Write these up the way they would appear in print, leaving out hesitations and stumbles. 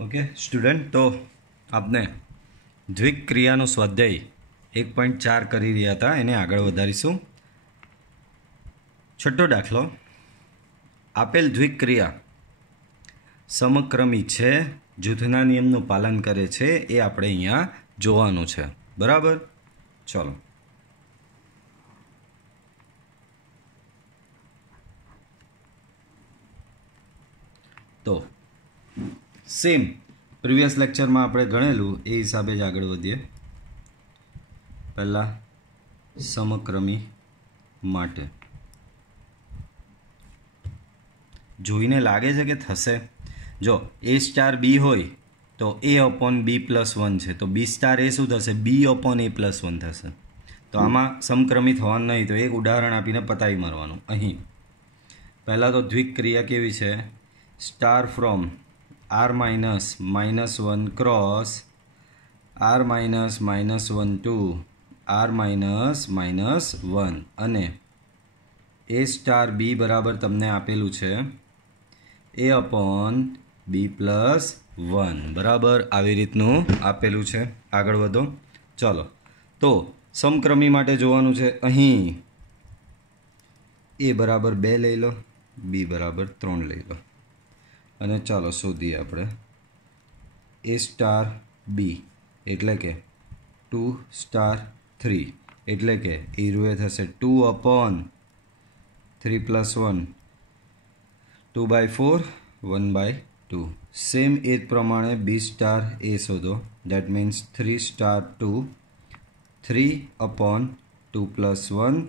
Okay student, तो आपने द्विक क्रियाનો સ્વાધ્યાય 1.4 કરી રહ્યા હતા, એને આગળ વધારીશું। છઠ્ઠો દાખલો, આપેલ દ્વિક ક્રિયા સમક્રમી છે, જૂથના નિયમનું પાલન કરે છે, એ આપણે અહીંયા જોવાનું છે। બરાબર, ચલો। તો सेम प्रीवियस लेक्चर में आपणे गणेलू ए हिसाबे ज आगळ वधीए। पहला समक्रमी माटे जोईने लागे छे के थशे। जो ए स्टार बी होय तो ए अपॉन बी प्लस 1 छे, तो बी स्टार ए शुं थशे, बी अपॉन ए प्लस 1 थशे। तो आमां समक्रमी थवानुं नहीं, तो एक उदाहरण आपीने पतावी मारवानुं। अहीं पहला तो द्विक क्रिया केवी छे, star from r minus minus 1 cross r minus minus 1 to r minus minus 1 અને a star b बराबर तमने आपेलू छे a अपॉन b प्लस 1 बराबर આવી રીતનું આપેલું છે। આગળ વધો, ચાલો। તો સમક્રમી માટે જોવાનું છે। અહીં a बराबर 2 લઈ લો, b बराबर 3 લઈ લો અને ચાલો શોધીએ આપણે a સ્ટાર b એટલે કે 2 સ્ટાર 3 એટલે કે એ રૂએ થશે 2 अपॉन 3 प्लस 1 2/4 1/2। सेम ए प्रमाणे b स्टार a शोधो, that means 3 star 2 3 upon 2 plus 1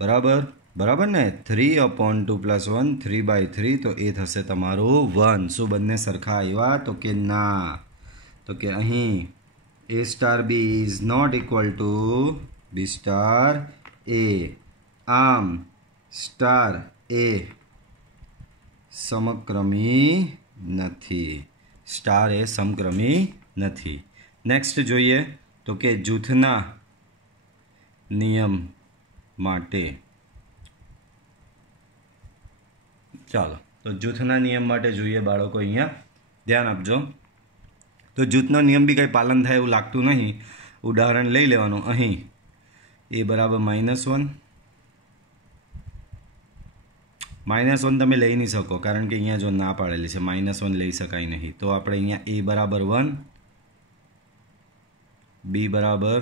बराबर बराबर ने 3 अपॉन 2 प्लस 1 3/3, तो ए थशे तमारो 1। शू बंने सरखा आव्या, तो के ना, तो के अहीं A star B is not equal to B star A. आम स्टार ए समक्रमी नथी, स्टार ए समक्रमी नथी। नेक्स्ट जोईए तो के जूथना नियम माटे, ચાલો તો જૂથના નિયમ માટે જોઈએ બાળકો। અહીંયા ધ્યાન આપજો। તો જૂથનો નિયમ બી કંઈ પાલન થાય એવું લાગતું નહીં। ઉદાહરણ લઈ લેવાનું। અહીં એ બરાબર -1 -1 તમે લઈ નહીં શકો, કારણ કે અહીંયા જો ના પાડેલી છે -1 લઈ શકાય નહીં। તો આપણે અહીંયા a બરાબર 1, b બરાબર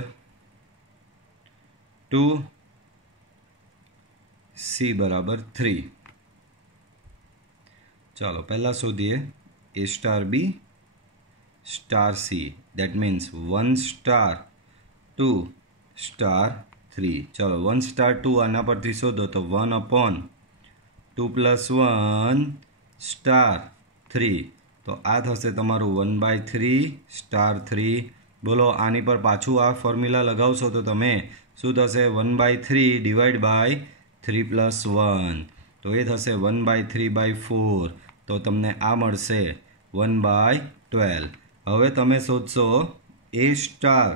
2, c बराबर 3। चलो पहला शोधिए a star b star c, that means 1 star 2 star 3। चलो 1 स्टार 2 आना परथी शोधो तो 1 अपॉन 2 प्लस 1 स्टार 3, तो आ थशे तमारू 1/3 स्टार 3। बोलो आनी पर पाछू आ फॉर्म्युला लगावशो तो तमे शुं थशे 1/3 डिवाइड बाय 3 प्लस 1, तो ये थशे 1/3/4, तो तमने आ मळशे 1/12। हवे तमे शोधशो ए स्टार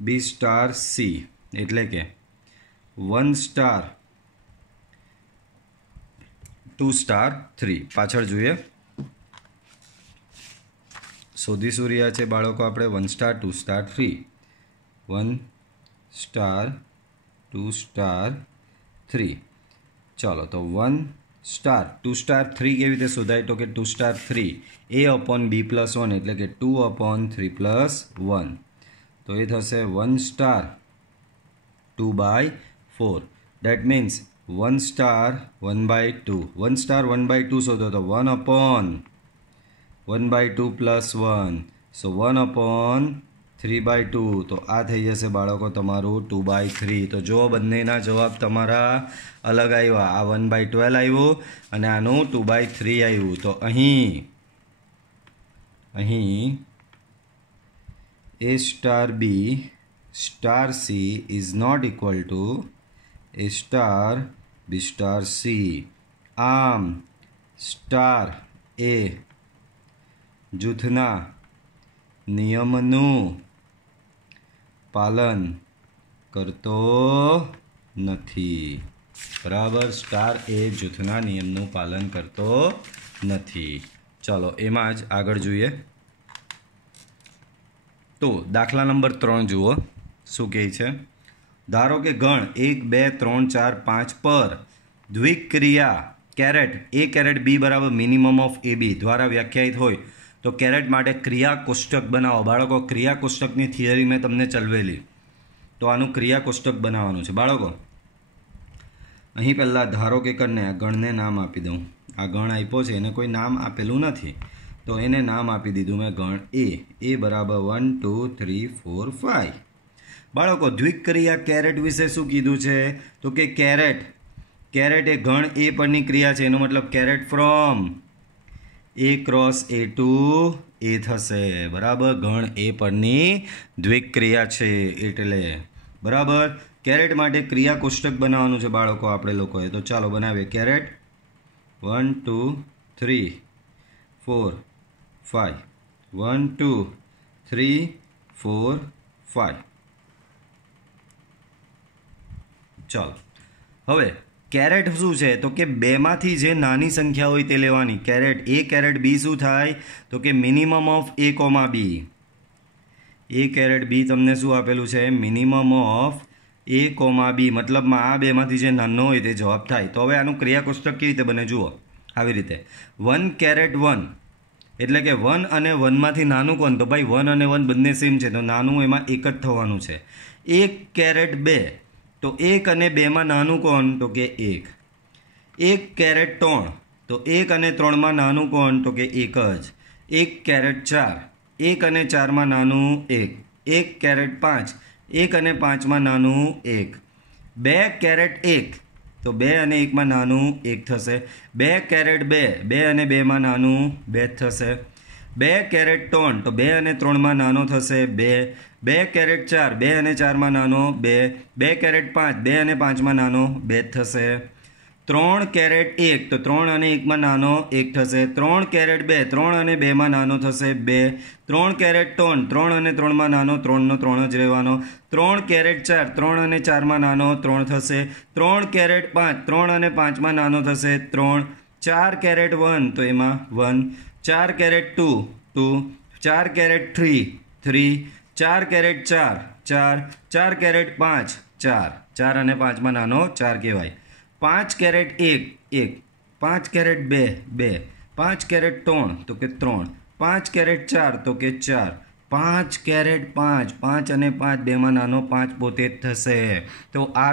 बी स्टार सी एटले के 1 स्टार 2 स्टार 3। पाछळ जोईए शोधी शुं रह्या छे बाळको आपणे 1 स्टार 2 स्टार 3, 1 स्टार 2 स्टार 3। चलो तो 1 स्टार 2 स्टार 3 केवी रीते शोधाय, तो कि 2 star 3 a upon b plus 1 एटले कि 2 अपॉन 3 प्लस 1, तो ये थशे 1 star 2/4, that means 1 star 1/2। 1 star 1/2 शोधो तो 1 अपॉन 1/2 प्लस 1, सो 1 अपॉन 3/2, तो आ थई जशे बाळको तमारू 2/3। तो जो बंनेना जवाब तमारा अलग आव्या, आ 1/12 आव्यो अने आनु 2/3 आव्युं। तो अहीं a star b star c is not equal to a star b star c। आम स्टार a जूथना नियमनु पालन करतो नथी। बराबर, स्टार ए जूथना नियमनु पालन करतो नथी। ચાલો એમાં જ આગળ જોઈએ. તો દાખલા નંબર 3 જુઓ શું કહે છે. ધારો કે ગણ 1 2 3 4 5 પર દ્વિક્રિયા કેરેટ A કેરેટ B બરાબર મિનિમમ ઓફ AB દ્વારા વ્યાખ્યાયિત હોય તો કેરેટ માટે ક્રિયા કોષ્ટક બનાવો. બાળકો ક્રિયા કોષ્ટકની થિયરી મેં તમને ચલવેલી, તો આનું ક્રિયા કોષ્ટક બનાવવાનું છે. બાળકો અહીં પહેલાં ધારો કે કરીને આ ગણને નામ આપી દઉં. આ ગણ આપ્યો છે, એને કોઈ નામ આપેલું નથી, તો એને નામ આપી દીધું મેં ગણ A બરાબર 1 2 3 4 5. બાળકો દ્વિક્રિયા કેરેટ વિશે શું કીધું છે? તો કે કેરેટ એ ગણ A પરની ક્રિયા છે, એનો મતલબ caret from A cross A to A થશે. બરાબર, ગણ A પરની દ્વિક્રિયા છે એટલે. બરાબર, કેરેટ માટે ક્રિયા કોષ્ટક બનાવવાનું છે બાળકો આપણે લોકોએ. તો ચાલો બનાવીએ. કેરેટ 1 2 3 4 5 1 2 3 4 5. ચાલો હવે કેરેટ શું છે? તો કે બેમાંથી જે નાની સંખ્યા હોય તે લેવાની. કેરેટ A કેરેટ B શું થાય? તો કે minimum of A comma B. A caret B તમને શું આપેલું છે? Minimum of A comma B. મતલબમાં આ બેમાંથી જે નાનો હોય તે જવાબ થાય. તો હવે આનું ક્રિયા કોષ્ટક કેવી રીતે બને જુઓ. આવી રીતે 1 કેરેટ 1 એટલે કે 1 અને 1 માંથી નાનું કોણ? તો ભાઈ 1 અને 1 બંને સેમ છે, તો નાનું એમાં એક જ થવાનું છે. 1 કેરેટ 2 તો 1 અને 2 માં નાનું કોણ? તો કે 1. 1 કેરેટ 3 તો 1 અને 3 માં નાનું કોણ? તો કે 1 જ. 1 કેરેટ 4 1 અને 4 માં નાનું 1. 1 કેરેટ 5 1 અને 5 માં નાનું 1. 2 કેરેટ 1 તો 2 અને 1 માં નાનું 1 થશે. 2 કેરેટ 2 2 અને 2 માં નાનું 2 થશે. 2 કેરેટ 3 તો 2 અને 3 માં નાનો થશે 2. 2 કેરેટ 4 2 અને 4 માં નાનો 2. 2 કેરેટ 5 2 અને 5 માં નાનો 2 થશે. 3 કેરેટ 1 તો 3 અને 1 માં નાનો 1 થશે. 3 કેરેટ 2 3 અને 2 માં નાનો થશે 2. 3 કેરેટ 3 3 અને 3 માં નાનો 3 નો 3 જ રહેવાનો. 3 કેરેટ 4 3 અને 4 માં નાનો 3 થશે. 3 કેરેટ 5 3 અને 5 માં નાનો થશે 3. 4 કેરેટ 1 તો એમાં 1. 4 કેરેટ 2 2. 4 કેરેટ 3 3. 4 કેરેટ 4 4. 4 કેરેટ 5 4. 4 અને 5 માં નાનો 4 કહેવાય. 5 કેરેટ 1 1. 5 કેરેટ 2 2. 5 કેરેટ 3 તો કે 3. 5 કેરેટ 4 તો કે 4. 5 કેરેટ 5 5 અને 5 બેમાં નાનો 5 પોતે જ થશે. તો આ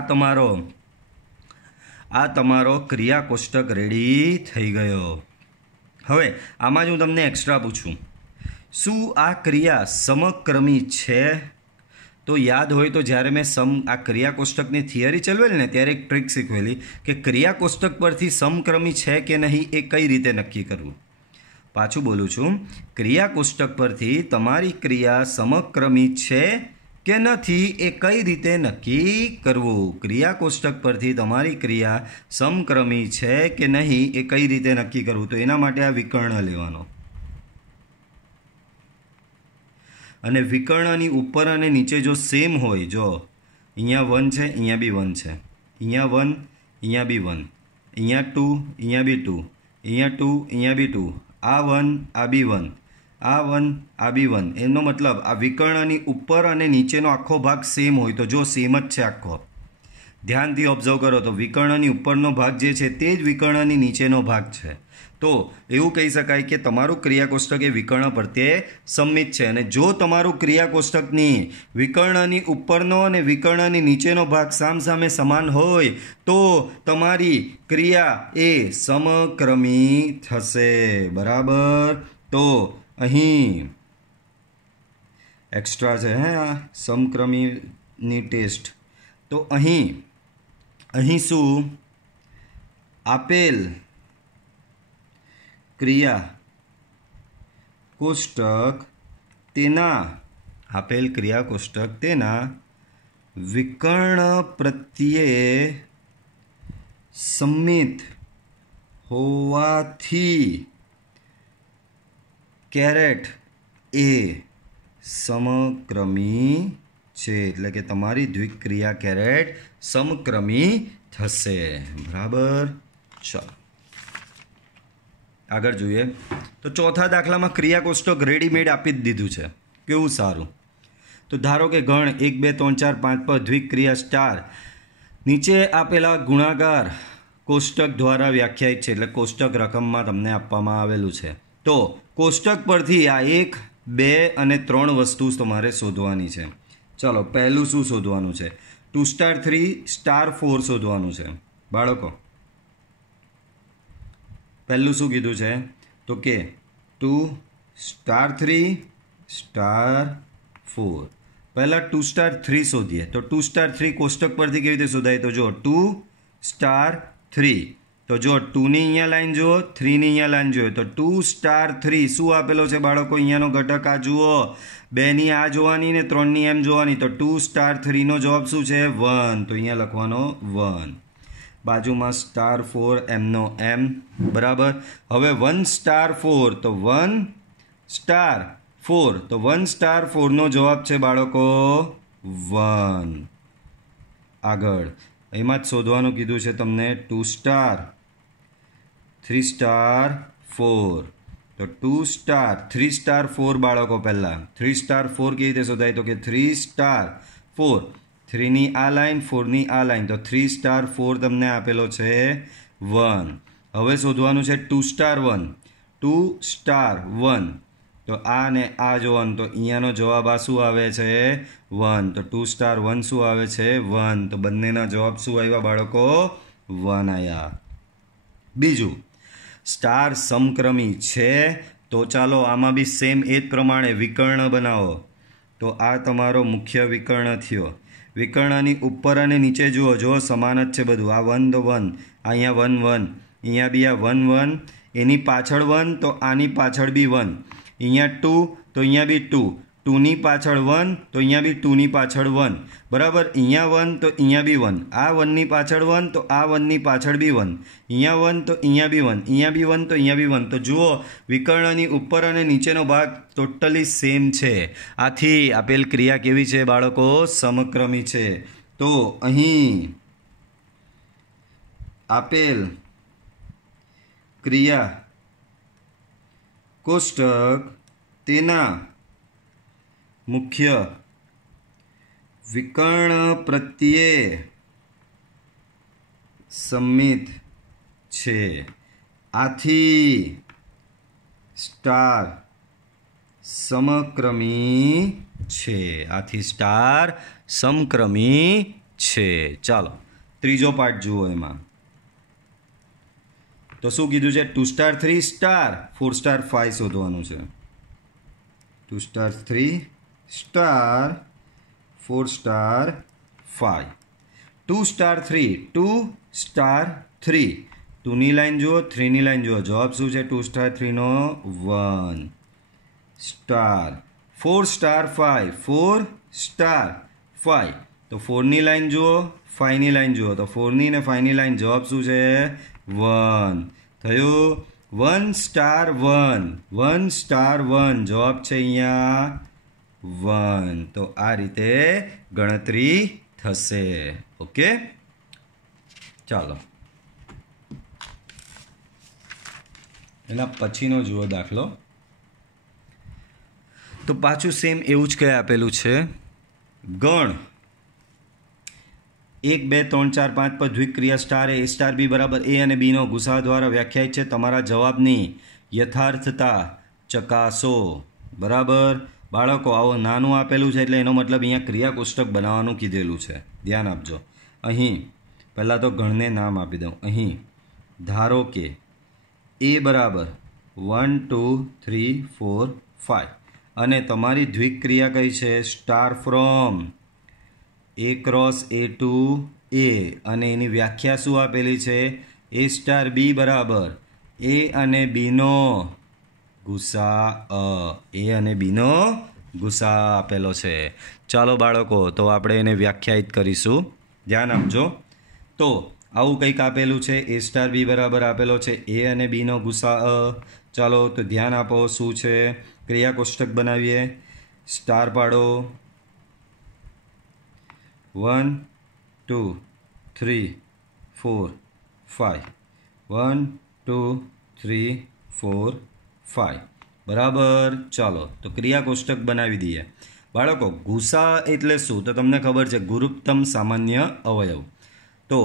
તમારો ક્રિયા કોષ્ટક રેડી થઈ ગયો. હવે આમાં જ હું તમને એક્સ્ટ્રા પૂછું, શું આ ક્રિયા સમક્રમી છે? તો યાદ હોય તો જ્યારે મેં આ ક્રિયા કોષ્ટકની થિયરી ચલાવેલી ને ત્યારે એક ટ્રીક શીખવેલી કે ક્રિયા કોષ્ટક પરથી સમક્રમી છે કે નહીં એ કઈ રીતે નક્કી કરવું. પાછું બોલું છું, ક્રિયા કોષ્ટક પરથી તમારી ક્રિયા સમક્રમી છે કે નથી એ કઈ રીતે નક્કી કરવું. ક્રિયા કોષ્ટક પરથી તમારી ક્રિયા સમક્રમી છે કે નહીં એ કઈ રીતે નક્કી કરવું. તો એના માટે આ વિકર્ણ લેવાનો, અને વિકર્ણની ઉપર અને નીચે જો સેમ હોય, જો અહીંયા 1 છે અહીંયા બી 1 છે, અહીંયા 1 અહીંયા બી 1, અહીંયા 2 અહીંયા બી 2, અહીંયા 2 અહીંયા બી 2, આ 1 આ બી 1, આ 1 આ બી 1, એનો મતલબ આ વિકર્ણની ઉપર અને નીચેનો આખો ભાગ સેમ હોય. તો જો સેમ જ છે આખો, ધ્યાનથી ઓબ્ઝર્વ કરો તો વિકર્ણની ઉપરનો ભાગ જે છે તે જ વિકર્ણની નીચેનો ભાગ છે. તો એવું કહી શકાય કે તમારું ક્રિયા કોષ્ટક એ વિકર્ણ પ્રત્યે સંમિત છે. અને જો તમારું ક્રિયા કોષ્ટકની વિકર્ણની ઉપરનો અને વિકર્ણની નીચેનો ભાગ સામસામે સમાન હોય તો તમારી ક્રિયા એ સમક્રમી થશે. બરાબર, તો અહીં એક્સ્ટ્રા છે આ સમક્રમીની ટેસ્ટ. તો અહીં શું આપેલ ક્રિયા કોષ્ટક તેના વિકર્ણ પ્રત્યે સંમિત હોવાથી કેરેટ એ સમક્રમી છે. એટલે કે તમારી દ્વિક્રિયા કેરેટ સમક્રમી થશે. બરાબર, ચાલો આગળ જોઈએ તો ચોથા દાખલામાં ક્રિયા કોષ્ટક રેડીમેડ આપી જ દીધું છે. કેવું સારું. તો ધારો કે ગણ 1 2 3 4 5 પર દ્વિક્રિયા સ્ટાર નીચે આપેલા ગુણાકાર કોષ્ટક દ્વારા વ્યાખ્યાયિત છે, એટલે કોષ્ટક રકમમાં તમને આપવામાં આવેલું છે. તો કોષ્ટક પરથી આ 1 2 અને 3 વસ્તુ તમારે શોધવાની છે. ચાલો પહેલું શું શોધવાનું છે? 2 સ્ટાર 3 સ્ટાર 4 શોધવાનું છે. બાળકો પહેલું શું કીધું છે? તો કે 2 સ્ટાર 3 સ્ટાર 4. પહેલાં 2 સ્ટાર 3 શોધીએ. તો 2 સ્ટાર 3 કોષ્ટક પરથી કેવી રીતે શોધાય? તો જો 2 સ્ટાર 3. તો જો 2ની અહીંયા લાઈન જુઓ, 3ની અહીંયા લાઈન જુઓ. તો 2 સ્ટાર 3 શું આપેલો છે બાળકો? અહીંયાનો ઘટક આ જુઓ, 2ની આ જોવાની ને 3ની એમ જોવાની. તો 2 સ્ટાર 3નો જવાબ શું છે? 1. તો અહીંયા લખવાનો 1. બાજુમાં સ્ટાર 4 એમનો એમ. બરાબર. હવે 1 સ્ટાર 4 તો 1 સ્ટાર 4 તો 1 સ્ટાર 4નો જવાબ છે બાળકો 1. આગળ એમાં જ શોધવાનું કીધું છે તમને 2 સ્ટાર 3 સ્ટાર 4. તો 2 સ્ટાર 3 સ્ટાર 4 બાળકો પહેલાં 3 સ્ટાર 4 કેવી રીતે શોધાય? તો કે 3 સ્ટાર 4 3ની આ લાઈન 4ની આ લાઈન. તો 3 સ્ટાર 4 તમને આપેલો છે 1. હવે શોધવાનું છે 2 સ્ટાર 1. 2 સ્ટાર 1 તો આ ને આ જોવાનું. તો અહીંયાનો જવાબ આ શું આવે છે? 1. તો 2 સ્ટાર 1 શું આવે છે? 1. તો બંનેના જવાબ શું આવ્યા બાળકો? 1 આવ્યા. બીજું સ્ટાર સમક્રમી છે. તો ચાલો આમાં બી સેમ એ જ પ્રમાણે વિકર્ણ બનાવો. તો આ તમારો મુખ્ય વિકર્ણ થયો. વિકર્ણની ઉપર અને નીચે જુઓ, જો સમાન જ છે બધું. આ 1 તો 1, અહીંયા 1 1, અહીંયા બી આ 1 1, એની પાછળ 1 તો આની પાછળ બી 1, અહીંયા 2 તો અહીંયા બી 2, 2ની પાછળ 1 તો અહીંયા બી 2ની પાછળ 1. બરાબર. અહીંયા 1 તો અહીંયા બી 1, આ 1ની પાછળ 1 તો આ 1ની પાછળ બી 1, અહીંયા 1 તો અહીંયા બી 1, અહીંયા બી 1 તો અહીંયા બી 1. તો જુઓ વિકર્ણની ઉપર અને નીચેનો ભાગ ટોટલી સેમ છે. આથી આપેલ ક્રિયા કેવી છે બાળકો? સમક્રમી છે. તો અહીં આપેલ ક્રિયા કોષ્ટક તેના મુખ્ય વિકર્ણ પ્રત્યે સમમિત છે. આથી સ્ટાર સમક્રમી છે. આથી સ્ટાર સમક્રમી છે. ચાલો ત્રીજો પાર્ટ જુઓ. એમાં તો શું કીધું છે? 2 સ્ટાર 3 સ્ટાર 4 સ્ટાર 5 શોધવાનું છે. 2 star 3 star 4 star 5. 2 star 3 2 star 3, 2ની લાઈન જુઓ, 3ની લાઈન જુઓ. જવાબ શું છે 2 સ્ટાર 3નો? 1. Star 4 star 5 4 star 5. તો 4ની લાઈન જુઓ, 5ની લાઈન જુઓ. તો 4ની ને 5ની લાઈન. જવાબ શું છે? 1. થયું. 1 સ્ટાર 1 1 સ્ટાર 1 જવાબ છે અહીંયા 1. તો આ રીતે ગણતરી થશે. ઓકે. ચાલો એના પછીનો જુઓ દાખલો. તો પાછું સેમ એવું જ કંઈ આપેલું છે. ગણ 1 2 3 4 5 પર દ્વિક્રિયા સ્ટાર એ સ્ટાર બી બરાબર એ અને બીનો ગુસા દ્વારા વ્યાખ્યાયિત છે. તમારા જવાબની યથાર્થતા ચકાસો. બરાબર. બાળકો આવો નાનું આપેલું છે એટલે એનો મતલબ અહીંયા ક્રિયા કોષ્ટક બનાવવાનું કીધેલું છે. ધ્યાન આપજો. અહીં પહેલાં તો ગણને નામ આપી દઉં. અહીં ધારો કે એ બરાબર 1 2 3 4 5 અને તમારી દ્વિક્રિયા કઈ છે? Star from A cross A to A, અને એની વ્યાખ્યા શું આપેલી છે? એ સ્ટાર બી બરાબર એ અને બીનો ગુસા એ અને બીનો ગુસા આપેલો છે. ચાલો બાળકો તો આપણે એને વ્યાખ્યાયિત કરીશું. ધ્યાન આપજો. તો આવું કંઈક આપેલું છે. એ સ્ટાર બી બરાબર આપેલો છે એ અને બીનો ગુસા. ચાલો તો ધ્યાન આપો. શું છે? ક્રિયા કોષ્ટક બનાવીએ. સ્ટાર પાડો. 1 2 3 4 5 1 2 3 4 5 બરાબર. ચાલો તો ક્રિયા કોષ્ટક બનાવી દઈએ. બાળકો ગુસા એટલે શું તો તમને ખબર છે, ગુરુત્તમ સામાન્ય અવયવ. તો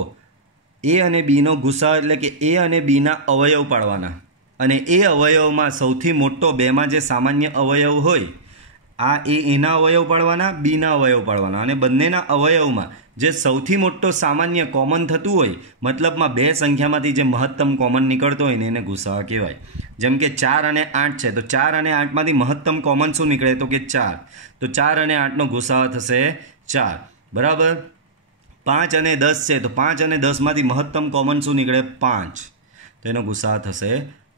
એ અને બીનો ગુસા એટલે કે એ અને બીના અવયવ પાડવાના, અને એ અવયવમાં સૌથી મોટો બેમાં જે સામાન્ય અવયવ હોય આ એના અવયવ પાડવાના, બીના અવયવ પાડવાના, અને બંનેના અવયવમાં જે સૌથી મોટો સામાન્ય કોમન થતું હોય, મતલબમાં બે સંખ્યામાંથી જે મહત્તમ કોમન નીકળતો હોય ને એને ગુસાઅ કહેવાય. જેમ કે 4 અને 8 છે, તો 4 અને 8માંથી મહત્તમ કોમન શું નીકળે તો કે 4. તો 4 અને 8નો ગુસાઅ થશે 4. બરાબર. 5 અને 10 છે, તો 5 અને 10માંથી મહત્તમ કોમન શું નીકળે 5, તો એનો ગુસાઅ થશે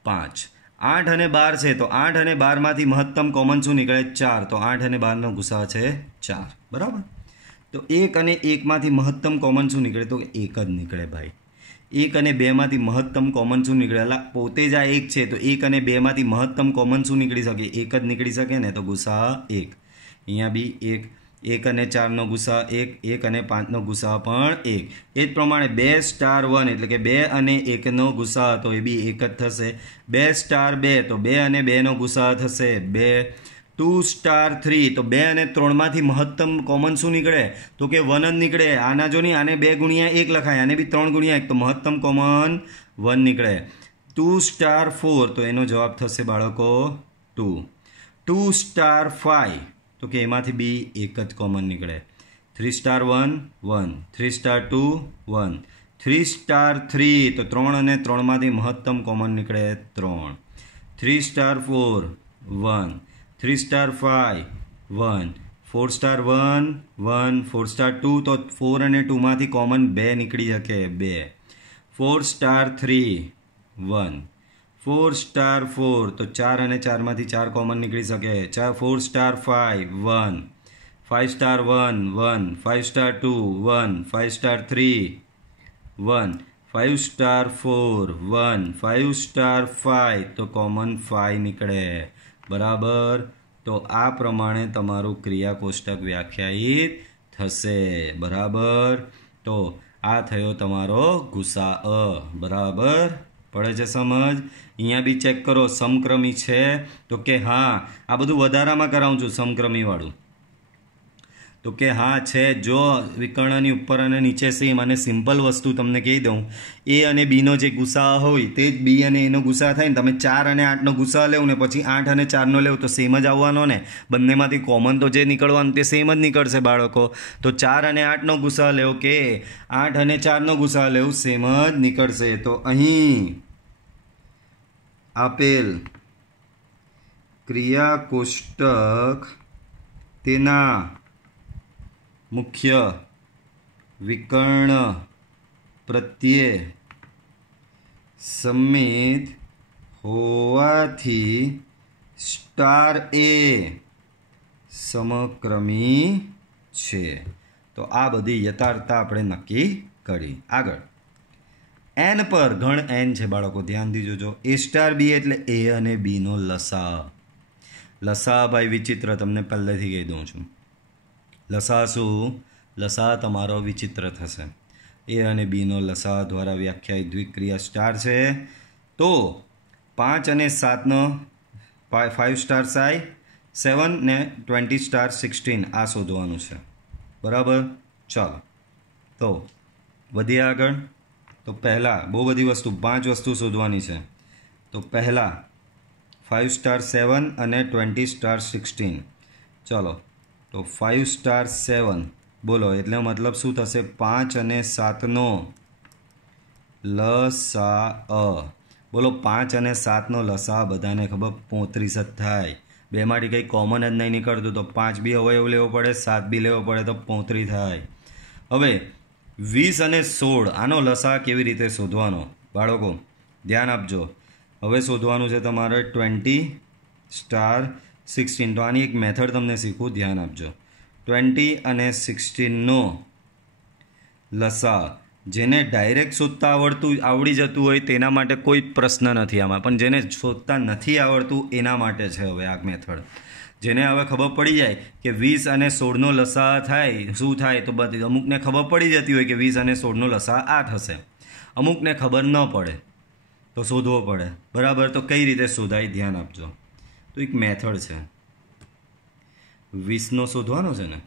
5. 8 અને 12 છે, તો 8 અને 12માંથી મહત્તમ કોમન શું નીકળે 4, તો 8 અને 12નો ગુસાઅ છે 4. બરાબર. તો 1 અને 1માંથી મહત્તમ કોમન શું નીકળે તો 1 જ નીકળે ભાઈ. 1 અને 2માંથી મહત્તમ કોમન શું નીકળે, એટલે પોતે જ આ 1 છે, તો 1 અને 2માંથી મહત્તમ કોમન શું નીકળી શકે, 1 જ નીકળી શકે ને, તો ગુસાઅ 1. અહીંયા બી 1. 1 અને 4નો ગુસાઅ 1, 1 અને 5નો ગુસાઅ પણ 1. એ જ પ્રમાણે 2 સ્ટાર 1 એટલે કે 2 અને 1નો ગુસાઅ, તો એ બી 1 જ થશે. 2 સ્ટાર 2 તો 2 અને 2નો ગુસાઅ થશે 2. 2 સ્ટાર 3 તો 2 અને 3માંથી મહત્તમ કોમન શું નીકળે તો કે 1 જ નીકળે. આના જો નહીં, આને 2 ગુણ્યા 1 લખાય, આને બી 3 ગુણ્યા 1, તો મહત્તમ કોમન 1 નીકળે. 2 સ્ટાર 4 તો એનો જવાબ થશે બાળકો 2. 2 સ્ટાર 5 તો કે એમાંથી બી 1 જ કોમન નીકળે. 3 સ્ટાર 1 1, 3 સ્ટાર 2 1, 3 સ્ટાર 3 તો 3 અને 3માંથી મહત્તમ કોમન નીકળે 3. 3 સ્ટાર 4 1, 3 સ્ટાર 5 1, 4 સ્ટાર 1 1, 4 સ્ટાર 2 તો 4 અને 2માંથી કોમન 2 નીકળી શકે 2. 4 સ્ટાર 3 1, 4 સ્ટાર 4 તો 4 અને 4માંથી 4 કોમન નીકળી શકે 4 star 5 1, 5 star 1 1, 5 star 2 1, 5 star 3 1, 5 star 4 1, 5 star 5 તો કોમન 5 નીકળે. બરાબર. તો આ પ્રમાણે તમારું ક્રિયા કોષ્ટક વ્યાખ્યાયિત થશે. બરાબર. તો આ થયો તમારો ગુસાઅ. બરાબર. પડે છે સમજ? અહીંયા બી ચેક કરો સમક્રમી છે તો કે હા, આ બધું વધારામાં કરાવું છું સમક્રમીવાળું, તો કે હા છે. જો વિકર્ણની ઉપર અને નીચે સેમ, અને સિમ્પલ વસ્તુ તમને કહી દઉં, એ અને બીનો જે ગુસાઅ હોય તે જ બી અને એનો ગુસાઅ થાય ને. તમે 4 અને 8નો ગુસાઅ લેવું ને પછી 8 અને 4નો લેવું તો સેમ જ આવવાનો ને. બંનેમાંથી કોમન તો જે નીકળવાનું તે સેમ જ નીકળશે બાળકો. તો 4 અને 8નો ગુસાઅ લેવો કે 8 અને 4નો ગુસાઅ લેવું સેમ જ નીકળશે. તો અહીં આપેલ ક્રિયા કોષ્ટક તેના મુખ્ય વિકર્ણ પ્રત્યે સમમિત હોવાથી સ્ટાર એ સમક્રમી છે. તો આ બધી યથાર્થતા આપણે નક્કી કરી. આગળ એન પર ગણ એન છે બાળકો, ધ્યાનથી જોજો. એ સ્ટાર બી એટલે એ અને બીનો લસા. લસા ભાઈ વિચિત્ર, તમને પહેલેથી કહી દઉં છું. લસા શું? લસા તમારો વિચિત્ર થશે. એ અને બીનો લસા દ્વારા વ્યાખ્યાયિત દ્વિક્રિયા સ્ટાર છે. તો 5 અને 7નો 5 સ્ટાર 7 ને 20 સ્ટાર 16 આ શોધવાનું છે. બરાબર. ચાલો તો વધીએ આગળ. તો પહેલાં બહુ બધી વસ્તુ 5 વસ્તુ શોધવાની છે. તો પહેલાં 5 સ્ટાર 7 અને 20 સ્ટાર 16. ચાલો તો 5 સ્ટાર 7 બોલો, એટલે મતલબ શું થશે? 5 અને 7નો લસાઅ. બોલો 5 અને 7નો લસાઅ બધાને ખબર 35 જ થાય. બેમાંથી કંઈ કોમન જ નહીં નીકળતું, તો 5 બી અવયવ લેવો પડે, 7 બી લેવો પડે, તો 35 થાય. હવે 20 અને 16 આનો લસાઅ કેવી રીતે શોધવાનો બાળકો? ધ્યાન આપજો. હવે શોધવાનું છે તમારે 20 સ્ટાર 16. તો આની એક મેથડ તમને શીખવું, ધ્યાન આપજો. 20 અને 16નો લસાઅ જેને ડાયરેક્ટ શોધતા આવડી જતું હોય તેના માટે કોઈ પ્રશ્ન નથી આમાં, પણ જેને શોધતા નથી આવડતું એના માટે છે હવે આ મેથડ. જેને હવે ખબર પડી જાય કે 20 અને 16નો લસાઅ થાય શું થાય, તો બધી અમુકને ખબર પડી જતી હોય કે 20 અને 16નો લસાઅ આ થશે, અમુકને ખબર ન પડે. તો તો શોધવો પડે, બરાબર. તો કઈ રીતે શોધાય ધ્યાન આપજો. તો એક મેથડ છે, 20નો શોધવાનો છે ને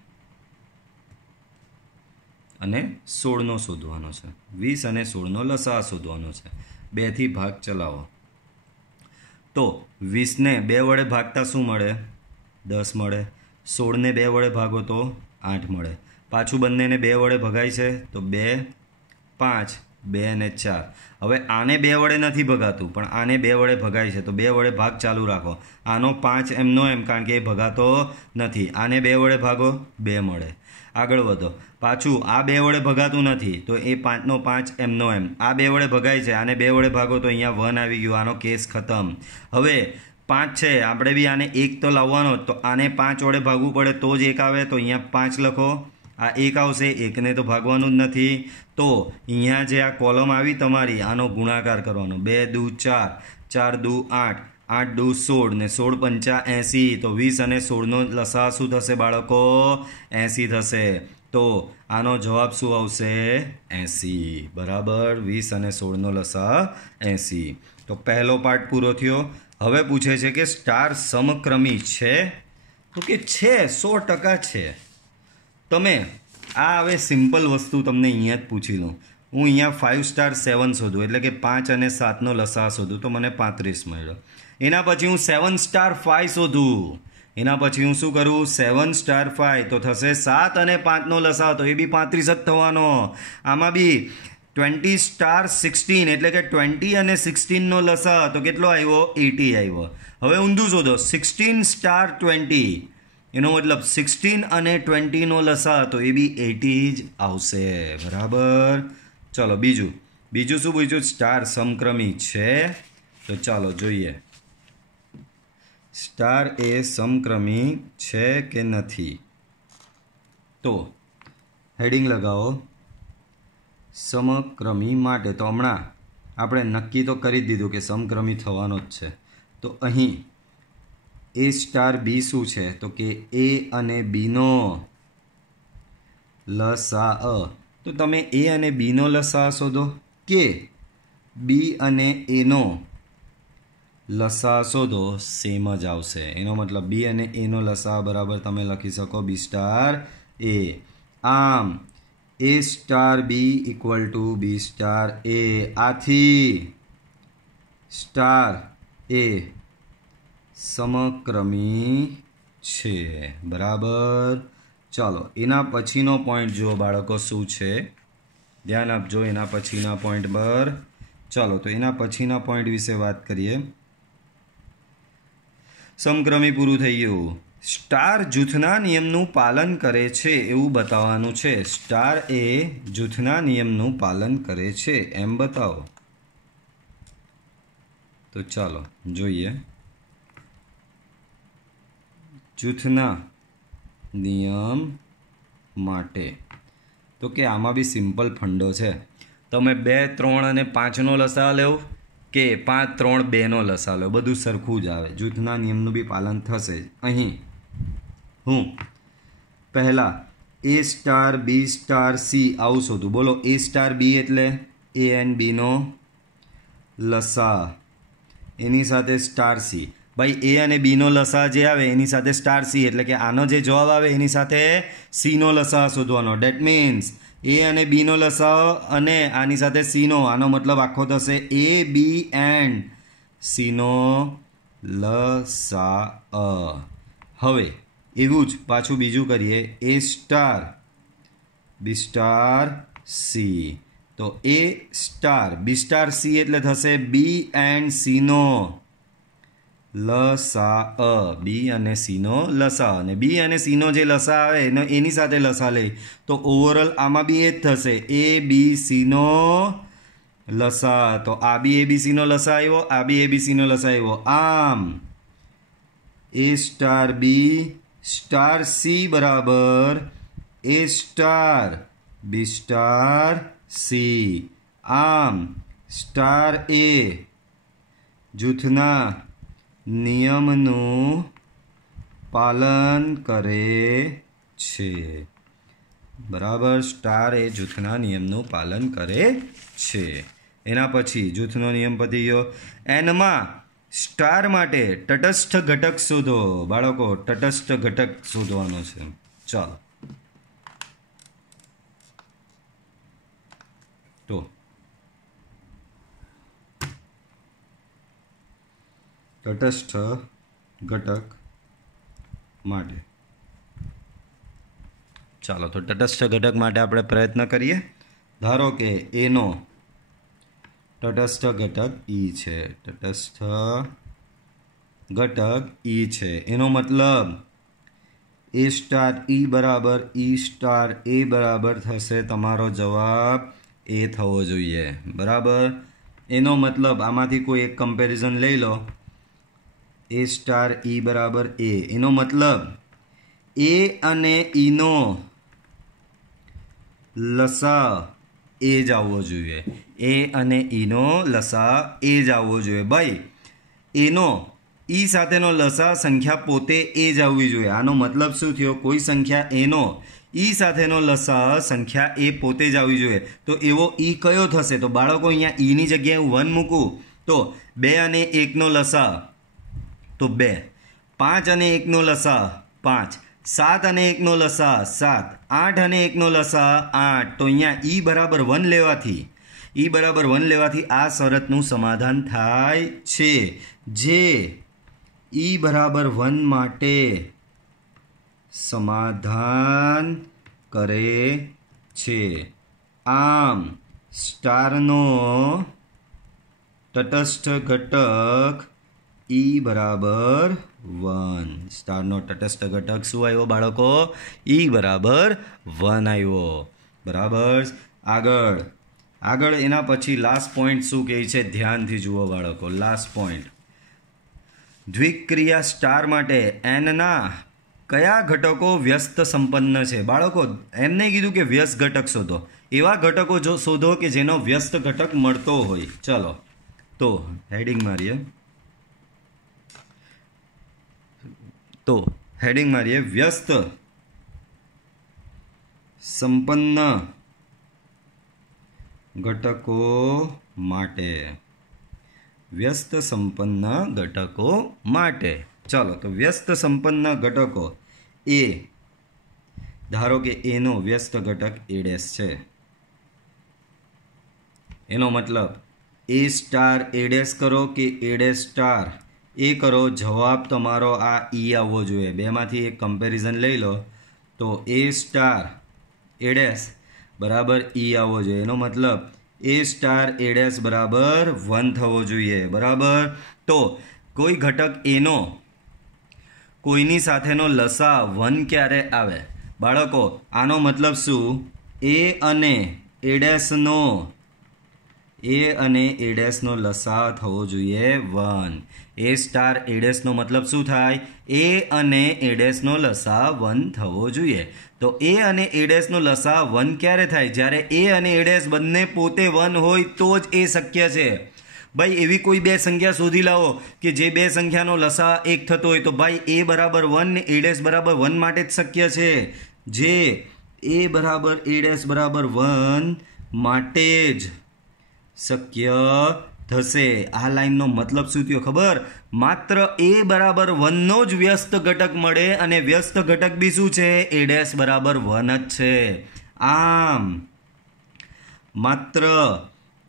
અને 16નો શોધવાનો છે. 20 અને 16નો લસા શોધવાનો છે. 2થી ભાગ ચલાવો તો 20ને 2 વડે ભાગતા શું મળે? 10 મળે. 16ને 2 વડે ભાગો તો 8 મળે. પાછું બંનેને 2 વડે ભગાય છે તો 2, 5, 2 અને 4. હવે આને 2 વડે નથી ભગાતું પણ આને 2 વડે ભગાય છે તો 2 વડે ભાગ ચાલુ રાખો. આનો 5 એમનો એમ, કારણ કે એ ભગાતો નથી. આને 2 વડે ભાગો, 2 મળે. આગળ વધો. પાછું આ 2 વડે ભગાતું નથી તો એ 5નો 5 એમનો એમ. આ 2 વડે ભગાય છે, આને 2 વડે ભાગો તો અહીંયા 1 આવી ગયું. આનો કેસ ખતમ. હવે 5 છે, આપણે બી આને 1 તો લાવવાનો, તો આને 5 વડે ભાગવું પડે તો જ 1 આવે. તો અહીંયા 5 લખો, આ 1 આવશે. 1ને તો ભાગવાનું જ નથી. તો અહીંયા જે આ કોલમ આવી તમારી, આનો ગુણાકાર કરવાનો. 2 દુ 4, 4 દુ 8, 8 દુ 16 ને 16 પંચા 80. તો 20 અને 16નો લસા શું થશે બાળકો? 80 થશે. તો આનો જવાબ શું આવશે? 80. બરાબર. 20 અને 16નો લસા 80. તો પહેલો પાર્ટ પૂરો થયો. હવે પૂછે છે કે સ્ટાર સમક્રમી છે? તો કે છે, 100% છે. તમે આ હવે સિમ્પલ વસ્તુ તમને અહીંયા જ પૂછી લઉં. હું અહીંયા 5 સ્ટાર 7 શોધું, એટલે કે 5 અને 7નો લસા શોધું તો મને 35 મળ્યો. એના પછી હું 7 સ્ટાર 5 શોધું, એના પછી હું શું કરું? 7 સ્ટાર 5 તો થશે 7 અને 5નો લસા, તો એ બી 35 જ થવાનો. આમાં બી 20 સ્ટાર 16 એટલે કે 20 અને 16નો લસા તો કેટલો આવ્યો? 80 આવ્યો. હવે ઊંધું શોધો. 16 સ્ટાર 20 એનો મતલબ 16 અને 20નો લસા તો એ બી 80 જ આવશે. બરાબર. ચલો બીજું શું પૂછ્યું? સ્ટાર સમક્રમી છે? તો ચાલો જોઈએ. સ્ટાર એ સમક્રમી છે કે નથી? તો હેડિંગ લગાવો સમક્રમી માટે. તો હમણાં આપણે નક્કી તો કરી જ દીધું કે સમક્રમી થવાનો જ છે. તો અહીં એ સ્ટાર બી શું છે? તો કે એ અને બીનો લસા. તો તમે એ અને બીનો લસા શોધો કે બી અને એનો લસા શોધો, સેમ જ આવશે. એનો મતલબ બી અને એનો લસા બરાબર તમે લખી શકો બી સ્ટાર એ. આમ A star B equal to B star A. આથી સ્ટાર એ સમક્રમી છે. બરાબર. ચાલો એના પછીનો પોઈન્ટ જુઓ બાળકો શું છે, ધ્યાન આપજો એના પછીના પોઈન્ટ પર. ચાલો તો એના પછીના પોઈન્ટ વિશે વાત કરીએ. સમક્રમી પૂરું થઈ ગયું. સ્ટાર જૂથના નિયમનું પાલન કરે છે એવું બતાવવાનું છે. સ્ટાર એ જૂથના નિયમનું પાલન કરે છે એમ બતાવો. તો ચાલો જોઈએ. જૂથના નિયમ માટે તો કે આમાં બી સિમ્પલ ફંડો છે. તમે 2, 3 અને 5નો લસા લેવો કે 5, 3, 2નો લસા લો, બધું સરખું જ આવે. જૂથના નિયમનું બી પાલન થશે. અહીં હું પહેલાં એ સ્ટાર બી સ્ટાર સી આવું શોધું. બોલો એ સ્ટાર બી એટલે એ એન્ડ બીનો લસા, એની સાથે સ્ટાર સી. ભાઈ એ અને બીનો લસા જે આવે એની સાથે સ્ટાર સી, એટલે કે આનો જે જવાબ આવે એની સાથે સીનો લસા શોધવાનો. ડેટ મીન્સ એ અને બીનો લસા અને આની સાથે સીનો, આનો મતલબ આખો થશે એ બી એન્ડ સીનો લસા. હવે એવું જ પાછું બીજું કરીએ. એ સ્ટાર બી સ્ટાર સી, તો એ સ્ટાર બી સ્ટાર સી એટલે થશે બી એન્ડ સીનો લસા. બી અને સીનો લસા, અને બી અને સીનો જે લસા આવે એની સાથે લસા લે તો ઓવરઓલ આમાં બી એ જ થશે એ બી સીનો લસા. તો આ બી એ બી સીનો લસા આવ્યો, આ બી એ બી સીનો લસા આવ્યો. આમ A star B star C બરાબર એ સ્ટાર બી સ્ટાર સી. આમ સ્ટાર એ જૂથના નિયમનું પાલન કરે છે. બરાબર. સ્ટાર એ જૂથના નિયમનું પાલન કરે છે. એના પછી જૂથનો નિયમ પતી ગયો. એનમાં સ્ટાર માટે તટસ્થ ઘટક શોધો. બાળકો તટસ્થ ઘટક શોધવાનો છે. ચાલો તો તટસ્થ ઘટક માટે ચાલો તો તટસ્થ ઘટક માટે આપણે પ્રયત્ન કરીએ. ધારો કે એનો તટસ્થ ઘટક ઈ છે. તટસ્થ ઘટક ઈ છે. એનો મતલબ એ સ્ટાર ઈ બરાબર ઈ સ્ટાર એ બરાબર થશે. તમારો જવાબ એ થવો જોઈએ. બરાબર. એનો મતલબ આમાંથી કોઈ એક કમ્પેરિઝન લઈ લો. એ સ્ટાર ઈ બરાબર એ. એનો મતલબ એ અને ઈનો લસા એ જ આવવો જોઈએ. એ અને ઈનો લસા એ જ આવવો જોઈએ. ભાઈ એનો ઈ સાથેનો લસા સંખ્યા પોતે એ જ આવવી જોઈએ. આનો મતલબ શું થયો? કોઈ સંખ્યા એનો ઈ સાથેનો લસા સંખ્યા એ પોતે જ આવવી જોઈએ. તો એવો ઈ કયો થશે? તો બાળકો અહીંયા ઈની જગ્યાએ હું 1 મૂકું તો 2 અને 1નો લસા તો 2, 5 અને 1નો લસા 5, 7 અને 1નો લસા 7, 8 અને 1નો લસા 8. તો અહીંયા ઈ બરાબર 1 લેવાથી આ શરતનું સમાધાન થાય છે, જે ઈ બરાબર 1 માટે સમાધાન કરે છે. આમ સ્ટારનો તટસ્થ ઘટક ઈ બરાબર 1. સ્ટારનો તટસ્થ ઘટક શું આવ્યો બાળકો? ઈ બરાબર 1 આવ્યો. બરાબર. આગળ એના પછી લાસ્ટ પોઈન્ટ શું કહે છે? ધ્યાનથી જુઓ બાળકો. લાસ્ટ પોઈન્ટ, દ્વિક્રિયા સ્ટાર માટે એનના કયા ઘટકો વ્યસ્ત સંપન્ન છે? બાળકો એમને કીધું કે વ્યસ્ત ઘટક શોધો. એવા ઘટકો જો શોધો કે જેનો વ્યસ્ત ઘટક મળતો હોય. ચલો તો હેડિંગ મારીએ. વ્યસ્ત સંપન્ન ઘટકો માટે. વ્યસ્ત સંપન્ન ઘટકો માટે. ચાલો તો વ્યસ્ત સંપન્ન ઘટકો એ, ધારો કે એનો વ્યસ્ત ઘટક એ ડેશ છે. એનો મતલબ એ સ્ટાર એ ડેશ કરો કે એ ડેશ સ્ટાર એ કરો, જવાબ તમારો આ ઈ આવવો જોઈએ. બેમાંથી એક કમ્પેરિઝન લઈ લો તો એ સ્ટાર એ ડેશ બરાબર ઈ આવવો જોઈએ. એનો મતલબ એ સ્ટાર એ ડેશ બરાબર 1 થવો જોઈએ. બરાબર. તો કોઈ ઘટક એનો કોઈની સાથેનો લસા 1 ક્યારે આવે? બાળકો આનો મતલબ શું? એ અને એ ડેશનો લસા થવો જોઈએ 1. એ સ્ટાર એ ડેશનો મતલબ શું થાય? એ અને એ ડેશનો લસા 1 થવો જોઈએ. તો એ અને એ ડેશનો લસા 1 ક્યારે થાય? જ્યારે એ અને એ ડેશ બંને પોતે 1 હોય તો જ એ શક્ય છે. ભાઈ એવી કોઈ બે સંખ્યા શોધી લાવો કે જે બે સંખ્યાનો લસા 1 થતો હોય, તો ભાઈ એ બરાબર 1 ને એ ડેશ બરાબર 1 માટે જ શક્ય છે. જે એ બરાબર એ ડેશ બરાબર 1 માટે જ શક્ય થશે. આ લાઈનનો મતલબ શું થયો ખબર? માત્ર એ બરાબર 1નો જ વ્યસ્ત ઘટક મળે અને વ્યસ્ત ઘટક બી શું છે? એ ડેશ બરાબર 1 જ છે. આમ માત્ર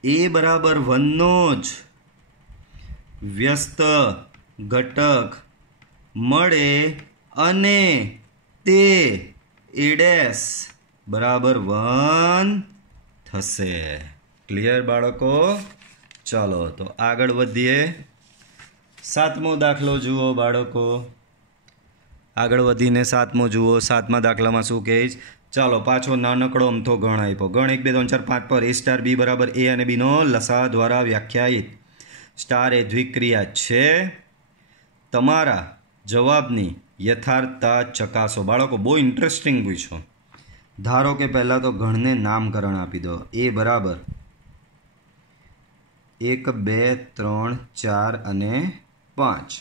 એ બરાબર 1નો જ વ્યસ્ત ઘટક મળે અને તે એ ડેશ બરાબર 1 થશે. ક્લિયર બાળકો? ચાલો તો આગળ વધીએ. 7મો દાખલો જુઓ બાળકો. આગળ વધીને 7મો જુઓ. 7મા દાખલામાં શું કહે છે? ચાલો પાછો નાનકડો અમથો ગણ આપ્યો. ગણ 1 2 3 4 5 પર એ સ્ટાર બી બરાબર એ અને બીનો લસા દ્વારા વ્યાખ્યાયિત સ્ટાર એ દ્વિક્રિયા છે. તમારા જવાબની યથાર્થતા ચકાસો. બાળકો બહુ ઇન્ટરેસ્ટિંગ પૂછો. ધારો કે પહેલાં તો ગણને નામકરણ આપી દો. એ બરાબર 1 2 3 4 અને 5.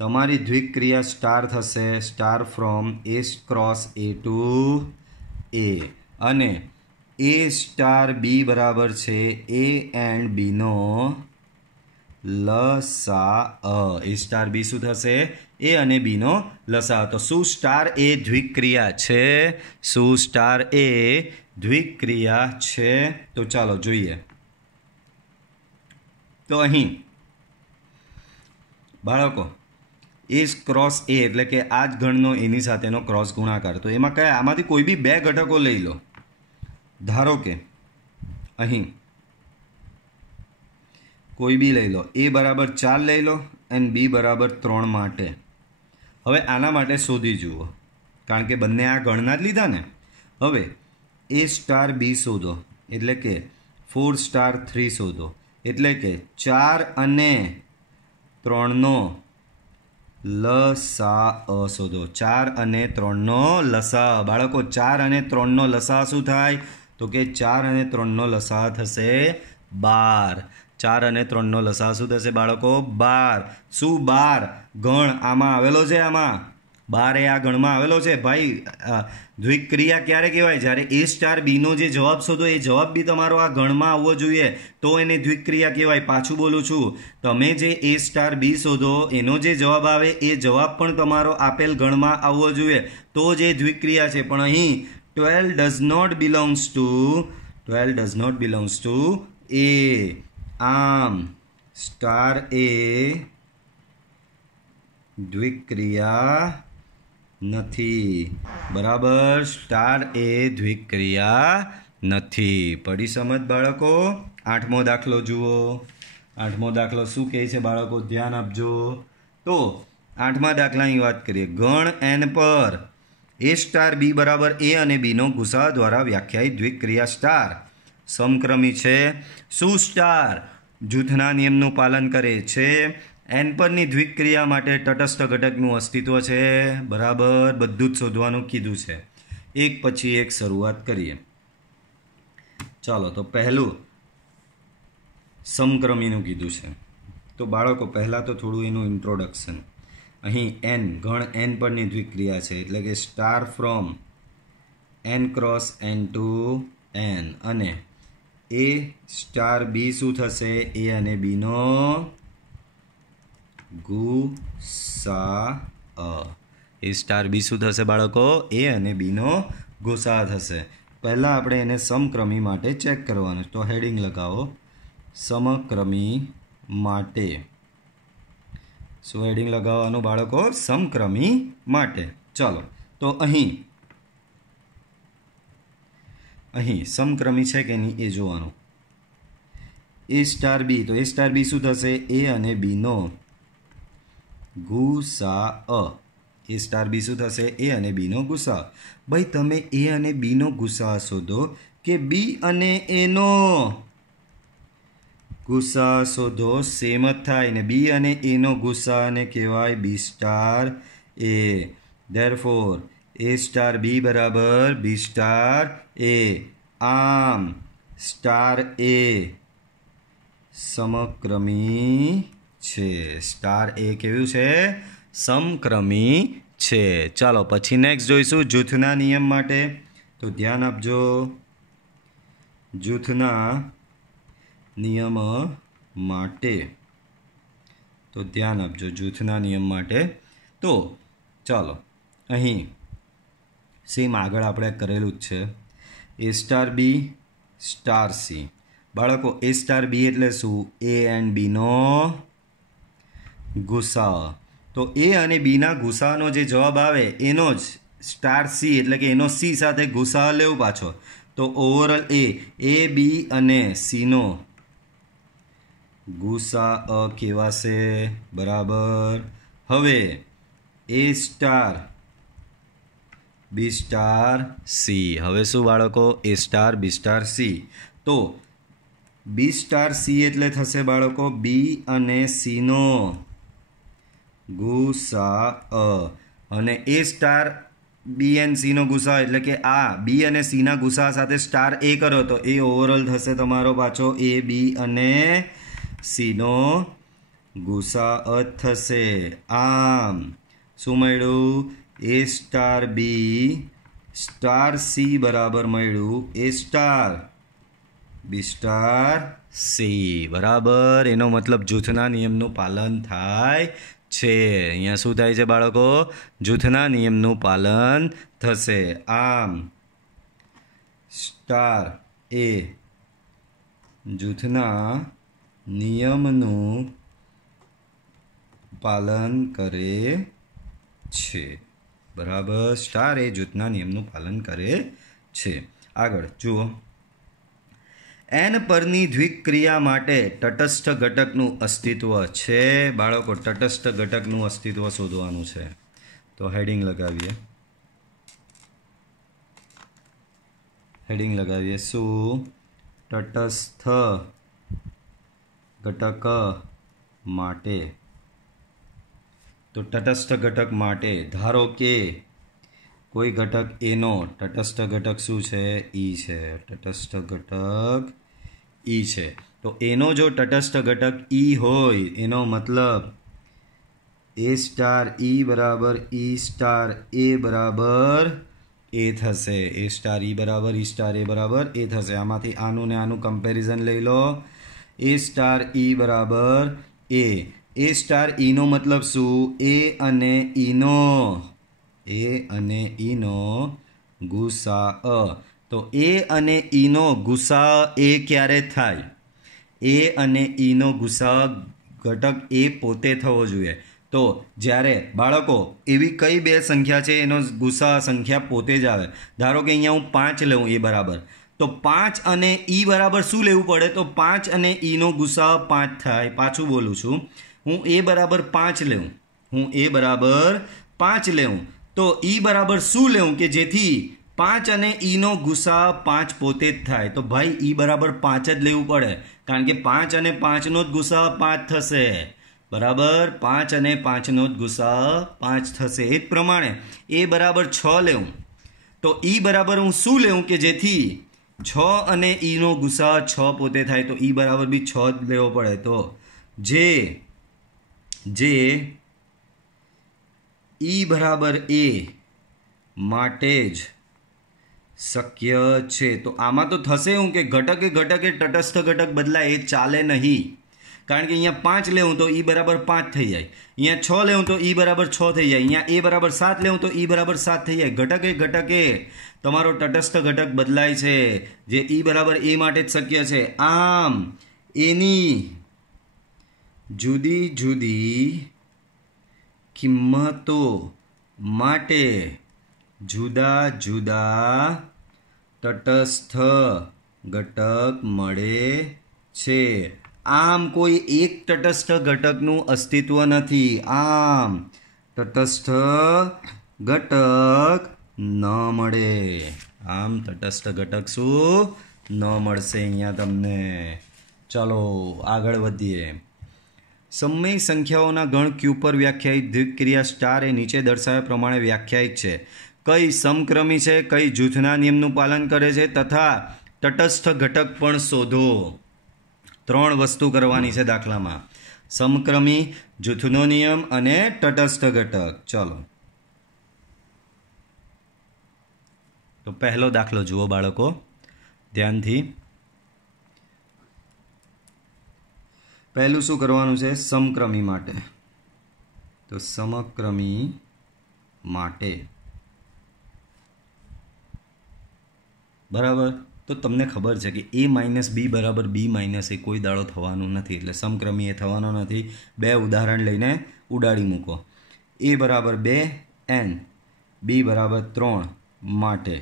તમારી દ્વિક્રિયા સ્ટાર થશે star from A cross A to A, અને એ સ્ટાર બી બરાબર છે એ એન્ડ બીનો લસા એ સ્ટાર બી શું થશે? એ અને બીનો લસા. તો શું સ્ટાર એ દ્વિક્રિયા છે? શું સ્ટાર એ દ્વિક્રિયા છે? તો ચાલો જોઈએ. તો અહીં બાળકો એ ક્રોસ એ એટલે કે આ જ ગણનો એની સાથેનો ક્રોસ ગુણાકાર. તો એમાં કયા? આમાંથી કોઈ બી બે ઘટકો લઈ લો. ધારો કે અહીં કોઈ બી લઈ લો. એ બરાબર 4 લઈ લો અને બી બરાબર 3 માટે. હવે આના માટે શોધી જુઓ, કારણ કે બંને આ ગણના જ લીધા ને. હવે એ સ્ટાર બી શોધો એટલે કે 4 સ્ટાર 3 શોધો એટલે કે 4 અને 3નો લસા શોધો. 4 અને 3નો લસા. બાળકો 4 અને 3નો લસા શું થાય? તો કે 4 અને 3નો લસા થશે 12. 4 અને 3નો લસા શું થશે બાળકો? 12. શું 12 ગણ આમાં આવેલો છે? આમાં 12 એ આ ગણમાં આવેલો છે ભાઈ. દ્વિક્રિયા ક્યારે કહેવાય? જ્યારે એ સ્ટાર બીનો જે જવાબ શોધો એ જવાબ બી તમારો આ ગણમાં આવવો જોઈએ તો એને દ્વિક્રિયા કહેવાય. પાછું બોલું છું, તમે જે એ સ્ટાર બી શોધો એનો જે જવાબ આવે એ જવાબ પણ તમારો આપેલ ગણમાં આવવો જોઈએ તો જ એ દ્વિક્રિયા છે. પણ અહીં 12 does not belongs to A. આમ સ્ટાર એ દ્વિક્રિયા નથી. બરાબર? સ્ટાર એ દ્વિક્રિયા નથી. પડી સમજ બાળકો? 8મો દાખલો જુઓ. 8મો દાખલો શું કહે છે બાળકો? ધ્યાન આપજો. તો 8મા દાખલાની વાત કરીએ. ગણ એન પર એ સ્ટાર બી બરાબર એ અને બીનો ગુસા દ્વારા વ્યાખ્યાયિત દ્વિક્રિયા સ્ટાર સમક્રમી છે. શું સ્ટાર જૂથના નિયમનું પાલન કરે છે? એન પરની દ્વિક્રિયા માટે તટસ્થ ઘટકનું અસ્તિત્વ છે. બરાબર? બધું જ શોધવાનું કીધું છે. એક પછી એક શરૂઆત કરીએ. ચાલો, તો પહેલું સમક્રમીનું કીધું છે. તો બાળકો પહેલાં તો થોડું એનું ઇન્ટ્રોડક્શન. અહીં એન ગણ એન પરની દ્વિક્રિયા છે એટલે કે star from N cross N to N. અને એ સ્ટાર બી શું થશે? એ અને બીનો ગુસા. એ સ્ટાર બી શું થશે બાળકો? એ અને બીનો ગુસા થશે. પહેલાં આપણે એને સમક્રમી માટે ચેક કરવાનું. તો હેડિંગ લગાવો, સમક્રમી માટે. શું હેડિંગ લગાવવાનું બાળકો? સમક્રમી માટે. ચાલો, તો અહીં સમક્રમી છે કે નહીં એ જોવાનું. એ સ્ટાર બી, તો એ સ્ટાર બી શું થશે? એ અને બીનો ગુસા. એ સ્ટાર બી શું થશે? એ અને બીનો ગુસા. ભાઈ તમે એ અને બીનો ગુસા શોધો કે બી અને એનો ગુસા શોધો, સેમ જ થાય ને. બી અને એનો ગુસાને કહેવાય બી સ્ટાર એ. ધેરફોર એ સ્ટાર બી બરાબર બી સ્ટાર એ. આમ સ્ટાર એ સમક્રમી છે. સ્ટાર એ કેવું છે? સમક્રમી છે. ચાલો પછી નેક્સ્ટ જોઈશું જૂથના નિયમ માટે. તો ધ્યાન આપજો. જૂથના નિયમ માટે. તો ધ્યાન આપજો જૂથના નિયમ માટે. તો ચાલો, અહીં સેમ આગળ આપણે કરેલું જ છે. એ સ્ટાર બી સ્ટાર સી. બાળકો એ સ્ટાર બી એટલે શું? એ એન્ડ બીનો ગુસા. તો એ અને બીના ગુસાનો જે જવાબ આવે એનો જ સ્ટાર સી એટલે કે એનો સી સાથે ગુસા લેવું પાછો. તો ઓવરઓલ એ બી અને સીનો ગુસા કહેવાશે. બરાબર? હવે એ સ્ટાર બી સ્ટાર સી. હવે શું બાળકો? એ સ્ટાર બી સ્ટાર સી. તો બી સ્ટાર સી એટલે થશે બાળકો બી અને સીનો ગુસા. અને એ સ્ટાર બી એન્ડ સીનો ગુસા એટલે કે આ બી અને સીના ગુસા સાથે સ્ટાર એ કરો તો એ ઓવરઓલ થશે તમારો પાછો એ બી અને સીનો ગુસા થશે. આમ શું મળ્યું? એ સ્ટાર બી स्टार सी बराबर मळ्युं ए स्टार बी स्टार सी बराबर। एनो मतलब जूथना नियमनुं पालन थाय छे। अहींया शुं थाय छे बाळको? जूथना नियमनुं पालन थशे। आम स्टार ए जूथना नियमनुं पालन करे छे। बराबर, स्टार ए जूथना नियमनुं पालन करे छे। आगळ जुओ, एन परनी द्विक्रिया माटे तटस्थ घटकनुं अस्तित्व छे। बाळको, तटस्थ घटकनुं अस्तित्व शोधवानुं छे। तो हेडिंग लगावीए। हेडिंग लगावीए शुं? तटस्थ घटक माटे। तो तटस्थ घटक माटे धारो के कोई घटक ए नो तटस्थ घटक शू है? ई है। तटस्थ घटक ई है। तो एनो जो तटस्थ घटक ई होय एनो मतलब ए स्टार ई बराबर ई स्टार ए बराबर ए थशे। ए स्टार ई बराबर ई स्टार ए बराबर ए थशे। आमांथी आनु ने आनु कम्पेरिजन लई लो। ए स्टार ई बराबर ए स्टार ई नो मतलब शू? ए अने ई नो ए अने ई नो गुसाअ। तो ए अने ई नो गुसाअ ए क्यारे थाय? ए अने ई नो गुसाअ घटक ए पोते थवो जोईए। तो ज्यारे बाळको एवी कई बे संख्या छे एनो गुसाअ संख्या पोते ज आवे। धारो के अहींया हूँ 5 लऊं ए बराबर, तो 5 अने ई बराबर शुं लेवुं पड़े? तो 5 अने ई नो गुसाअ 5 थाय। पाछुं बोलुं छुं, हूँ ए बराबर 5 लेवुं, हूँ ए बराबर 5 लेवुं, तो ई बराबर शू लेवुं के जेथी 5 अने ई नो गुसाअ 5 पोते ज थाय? तो भाई ई बराबर 5 ज लेवुं पड़े, कारण के 5 अने 5 नो ज गुसाअ 5 थशे। बराबर, 5 अने 5 नो ज गुसाअ 5 थशे। ए ज प्रमाणे ए बराबर 6 लेवुं, तो ई बराबर हूँ शू लेवुं के जेथी 6 अने ई नो गुसाअ 6 पोते थाय? तो ई बराबर बी 6 ज लेवो पड़े। तो जे ई बराबर ए माटे ज शक्य छे। तो आमां तो थशे हूँ के घटके तटस्थ घटक बदलाय ए चाले नहीं, कारण के अहींया 5 लेवुं तो ई बराबर 5 थई जाय, अहींया 6 लेवुं तो ई बराबर 6 थई जाय, अहींया ए बराबर 7 लेवुं तो ई बराबर 7 थई जाय। घटके तमारो तटस्थ घटक बदलाय छे, जे ई बराबर ए माटे ज शक्य छे। आम एनी जुदी जुदी किंमतो माटे जुदा जुदा तटस्थ घटक मळे छे। आम कोई एक तटस्थ घटकनुं अस्तित्व नथी। आम तटस्थ घटक न मळे। आम तटस्थ घटक शुं न मळशे अहींया तमने। चलो आगळ वधीए। समय संख्याओना गण क्यू पर व्याख्यायित द्विक्रिया स्टार ए नीचे दर्शाव्या प्रमाणे व्याख्यायित छे। कई समक्रमी छे, कई जूथना नियमनुं पालन करे छे तथा तटस्थ घटक पण शोधो। 3 वस्तु करवानी छे दाखलामां, समक्रमी, जूथनो नियम अने तटस्थ घटक। चलो तो पहलो दाखलो जुओ बाळको ध्यानथी। पहलू शू करवानुं छे? समक्रमी माटे। तो समक्रमी माटे बराबर, तो तमने खबर है कि ए माइनस बी बराबर बी माइनस ए कोई दाड़ो थवानुं नथी, एटले समक्रमी ए थवानो नथी। 2 उदाहरण लईने उडाड़ी मूको। ए बराबर 2 एन बी बराबर 3 माटे।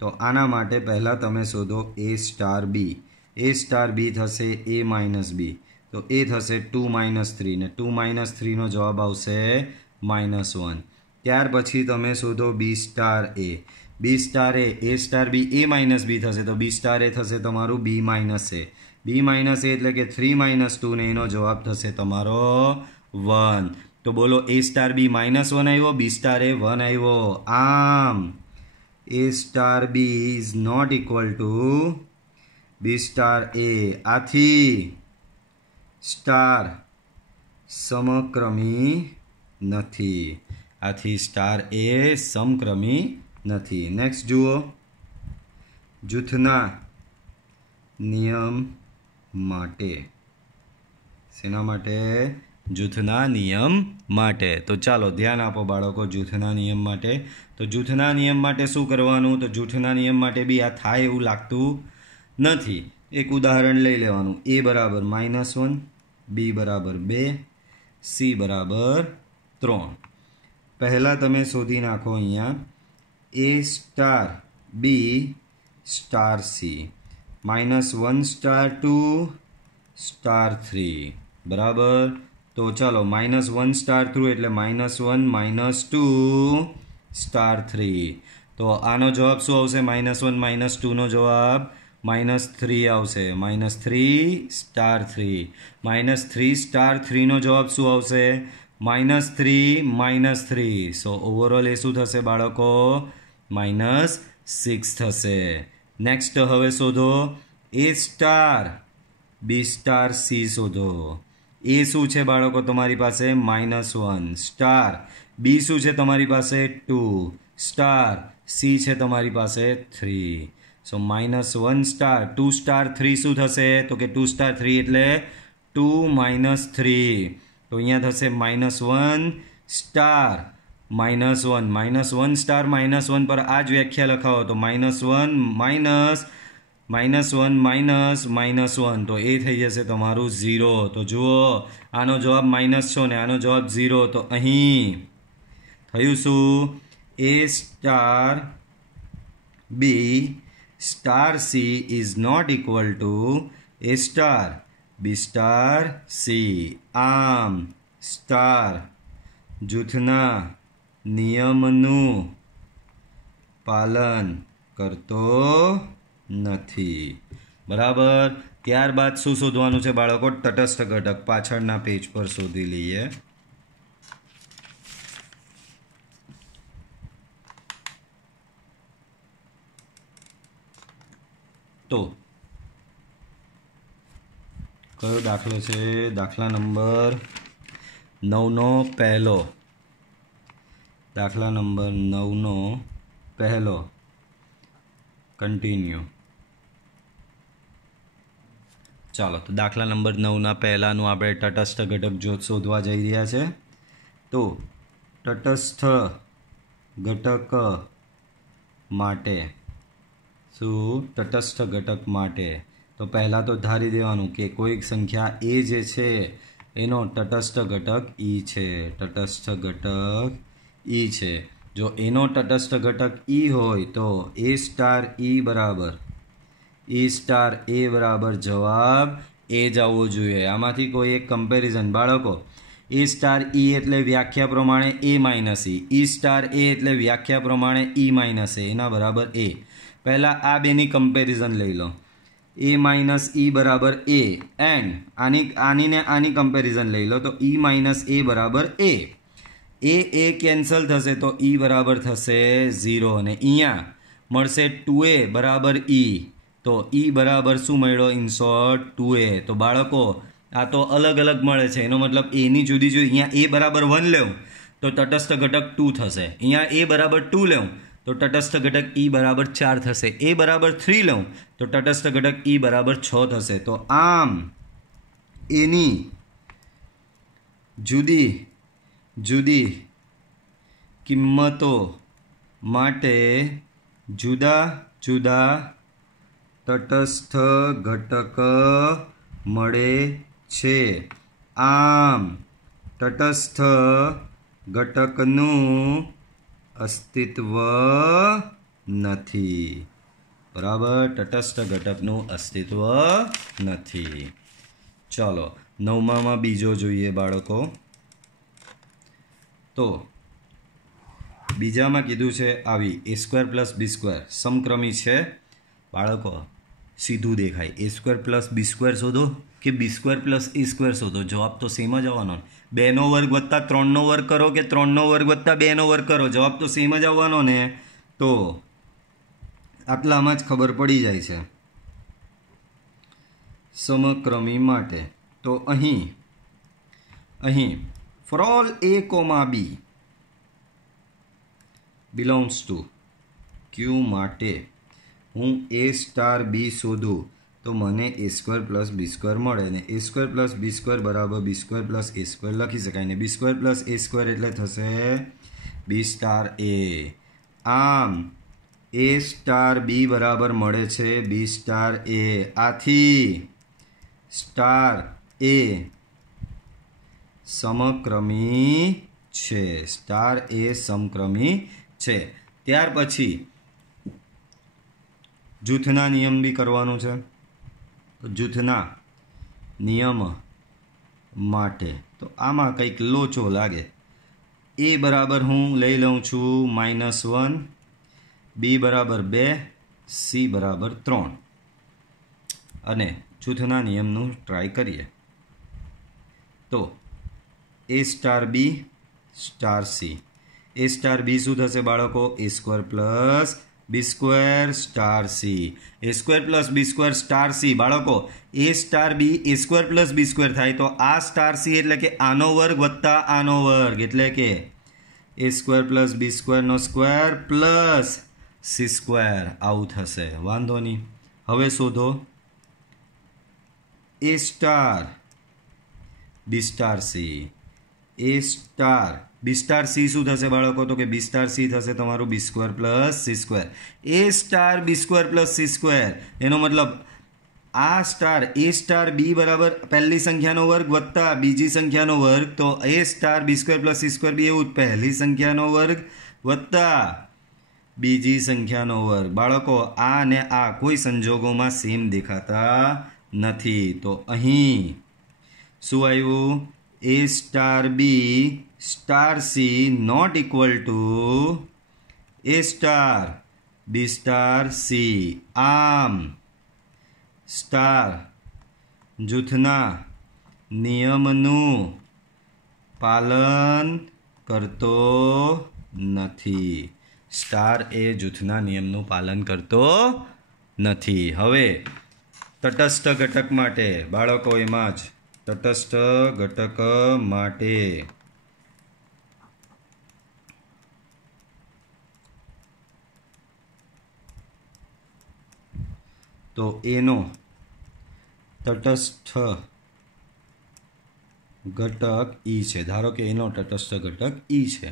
तो आना माटे पहला तमे शोधो ए स्टार बी। ए स्टार बी थशे ए माइनस बी, तो ए थशे 2 - 3 ने 2 - 3 नो जवाब आवशे -1। त्यार पछी तमे शोधो बी स्टार ए। बी स्टार ए स्टार बी ए माइनस बी थशे, तो बी स्टार ए थशे तमारू बी माइनस ए। बी माइनस ए एटले के 3 - 2 ने एनो जवाब थशे तमारो 1। तो बोलो ए स्टार बी -1 आव्यो, बी स्टार ए 1 आव्यो। आम A star B is not equal to B star A. आथी स्टार समक्रमी नथी। आथी स्टार ए समक्रमी નથી. નેક્સ્ટ જુઓ, જૂથના નિયમ માટે. શેના માટે? જૂથના નિયમ માટે. તો ચાલો ધ્યાન આપો બાળકો, જૂથના નિયમ માટે. તો જૂથના નિયમ માટે શું કરવાનું? તો જૂથના નિયમ માટે બી આ થાય એવું લાગતું નથી. એક ઉદાહરણ લઈ લેવાનું. a બરાબર -1, b બરાબર 2, c બરાબર 3. પહેલાં તમે શોધી નાખો અહીંયા a star b star c, -1 star 2 star 3 બરાબર. તો ચાલો -1 સ્ટાર 3 એટલે -1 -2 સ્ટાર 3. તો આનો જવાબ શું આવશે? -1 -2 નો જવાબ -3 આવશે. -3 સ્ટાર 3. -3 સ્ટાર 3 નો જવાબ શું આવશે? -3 -3. સો ઓવરઓલ એ શું થશે બાળકો? -6 થશે. નેક્સ્ટ હવે શોધો a star b star c શોધો. a શું છે બાળકો તમારી પાસે? -1 સ્ટાર. b શું છે તમારી પાસે? 2 સ્ટાર. c છે તમારી પાસે 3. સો -1 સ્ટાર 2 સ્ટાર 3 શું થશે? તો કે 2 સ્ટાર 3 એટલે 2 - 3. તો અહીંયા થશે -1 સ્ટાર -1 સ્ટાર -1 પર આ જ વ્યાખ્યા લખાવો તો -1 -1 તો એ થઈ જશે તમારું 0. તો જુઓ આનો જવાબ માઇનસ છો ને આનો જવાબ 0. તો અહીં થયું શું? a star b star c is not equal to a star b star c. આમ સ્ટાર જૂથના નિયમનું પાલન કરતો નથી. બરાબર. ત્યારબાદ શું શોધવાનું છે બાળકો? તટસ્થ ઘટક. પાછળના પેજ પર શોધી લઈએ. તો કયો દાખલો છે? દાખલા નંબર 9 નો પહેલો. દાખલા નંબર 9 નો પહેલો. કન્ટિન્યુ. ચાલો તો દાખલા નંબર 9ના પહેલાનું આપણે તટસ્થ ઘટક શોધવા જઈ રહ્યા છે. તો તટસ્થ ઘટક માટે શું? તટસ્થ ઘટક માટે તો પહેલાં તો ધારી દેવાનું કે કોઈક સંખ્યા એ જે છે એનો તટસ્થ ઘટક e છે. તટસ્થ ઘટક e છે. જો એનો તટસ્થ ઘટક e હોય તો a સ્ટાર e બરાબર e સ્ટાર a બરાબર જવાબ એ જ આવવો જોઈએ. આમાંથી કોઈ એક કમ્પેરિઝન બાળકો. a સ્ટાર e એટલે વ્યાખ્યા પ્રમાણે a minus e star a એટલે વ્યાખ્યા પ્રમાણે e માઇનસ a એના બરાબર a. પહેલાં આ બેની કમ્પેરિઝન લઈ લો. a માઇનસ e બરાબર a એન્ડ આની આની કમ્પેરિઝન લઈ લો તો e માઇનસ a બરાબર a. એ કેન્સલ થશે તો e બરાબર થશે 0 અને અહીંયા મળશે 2a બરાબર e. તો e બરાબર શું મળ્યો? In short 2a. તો બાળકો આ તો અલગ અલગ મળે છે એનો મતલબ એની જુદી જુદી. અહીંયા a બરાબર 1 લેવું તો તટસ્થ ઘટક 2 થશે. અહીંયા a બરાબર 2 લેવું તો તટસ્થ ઘટક e બરાબર 4 થશે. a બરાબર 3 લઉં તો તટસ્થ ઘટક e બરાબર 6 થશે. તો આમ એની જુદી જુદી કિંમતો માટે જુદા જુદા તટસ્થ ઘટક મળે છે. આમ તટસ્થ ઘટકનું અસ્તિત્વ નથી. બરાબર. તટસ્થ ઘટકનું અસ્તિત્વ નથી. ચાલો 9માં બીજો જોઈએ બાળકો. તો બીજામાં કીધું છે આવી a² + b² સમક્રમી છે બાળકો. સીધું દેખાય. a² + b² શોધો કે b² + a² શોધો, જવાબ તો સેમ જ આવવાનો. 2નો વર્ગ વત્તા 3નો વર્ગ કરો કે 3નો વર્ગ વત્તા 2નો વર્ગ કરો, જવાબ તો સેમ જ આવવાનો ને. તો આટલામાં જ ખબર પડી જાય છે. સમક્રમી માટે તો અહીં for all a, b belongs to ક્યુ માટે હું એ સ્ટાર બી શોધું તો મને એ સ્ક્વેર પ્લસ બી સ્ક્વેર મળે ને એ સ્ક્વેર પ્લસ બી સ્ક્વેર બરાબર બી સ્ક્વેર પ્લસ એ સ્ક્વેર લખી શકાય ને બી સ્ક્વેર પ્લસ એ સ્ક્વેર એટલે થશે બી સ્ટાર એ. આમ એ સ્ટાર બી બરાબર મળે છે બી સ્ટાર એ. આથી સ્ટાર એ સમક્રમી છે. સ્ટાર એ સમક્રમી છે. ત્યાર પછી જૂથના નિયમ બી કરવાનું છે. જૂથના નિયમ માટે તો આમાં કંઈક લોચો લાગે. એ બરાબર હું લઈ લઉં છું -1, બી બરાબર 2, સી બરાબર 3 અને જૂથના નિયમનું ટ્રાય કરીએ તો એ સ્ટાર બી સ્ટાર સી. એ સ્ટાર બી શું થશે બાળકો? એ સ્ક્વેર પ્લસ બી સ્ક્વેર સ્ટાર સી. એ સ્ક્વેર પ્લસ બી સ્ક્વેર સ્ટાર સી. બાળકો એ સ્ટાર બી એ સ્ક્વેર પ્લસ બી સ્ક્વેર થાય તો આ સ્ટાર સી એટલે કે આનો વર્ગ વત્તા આનો વર્ગ એટલે કે એ સ્ક્વેર પ્લસ બી સ્ક્વેરનો સ્ક્વેર પ્લસ સી સ્ક્વેર આવું થશે. વાંધો નહીં. હવે શોધો એ સ્ટાર બી સ્ટાર સી. એ સ્ટાર બી સ્ટાર સી શું થશે બાળકો? તો કે બી સ્ટાર સી થશે તમારું બી સ્ક્વેર પ્લસ સી સ્ક્વેર. એ સ્ટાર બી સ્ક્વેર પ્લસ સી સ્ક્વેર એનો મતલબ આ સ્ટાર એ સ્ટાર બી બરાબર પહેલી સંખ્યાનો વર્ગ વત્તા બીજી સંખ્યાનો વર્ગ તો એ સ્ટાર બી સ્ક્વેર પ્લસ સી સ્ક્વેર બી એવું પહેલી સંખ્યાનો વર્ગ વત્તા બીજી સંખ્યાનો વર્ગ. બાળકો આ અને આ કોઈ સંજોગોમાં સેમ દેખાતા નથી તો અહીં શું આવ્યું? A star B star C not equal to A star B star C. આમ સ્ટાર જૂથના નિયમનું પાલન કરતો નથી. સ્ટાર એ જૂથના નિયમનું પાલન કરતો નથી. હવે તટસ્થ ઘટક માટે બાળકો એમાં જ તટસ્થ ઘટક માટે તો એનો તટસ્થ ઘટક ઈ છે. ધારો કે એનો તટસ્થ ઘટક ઈ છે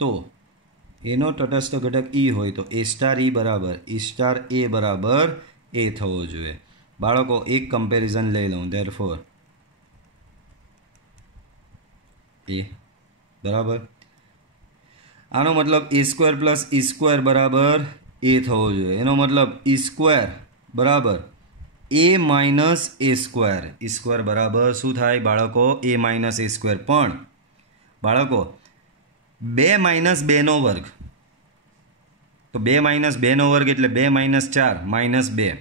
તો એનો તટસ્થ ઘટક ઈ હોય તો એ સ્ટાર ઈ બરાબર ઈ સ્ટાર એ બરાબર એ થવો જોઈએ. બાળકો એક કમ્પેરિઝન લઈ લઉં ધેરફોર એ બરાબર આનો મતલબ એ સ્ક્વેર પ્લસ ઈ સ્ક્વેર બરાબર એ થવો જોઈએ. એનો મતલબ ઈ સ્ક્વેર બરાબર એ માઇનસ એ સ્ક્વેર. ઈ સ્ક્વેર બરાબર શું થાય બાળકો? એ માઇનસ એ સ્ક્વેર. પણ બાળકો 2 માઇનસ 2નો વર્ગ તો 2 માઇનસ 2નો વર્ગ એટલે 2 માઇનસ 4 માઇનસ 2.